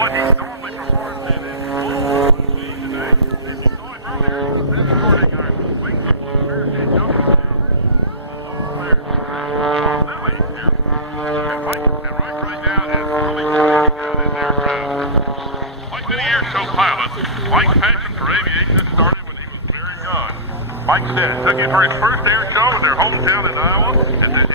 what he normally performs in is full today. As you saw him earlier, he was escorting our wings of parachute jumpers here. Lily here. And Mike, and right now is really training out in aircraft. Like many air show pilots, Mike's passion for aviation started when he was very young. Mike said it took him for his first air show in their hometown in Iowa, and then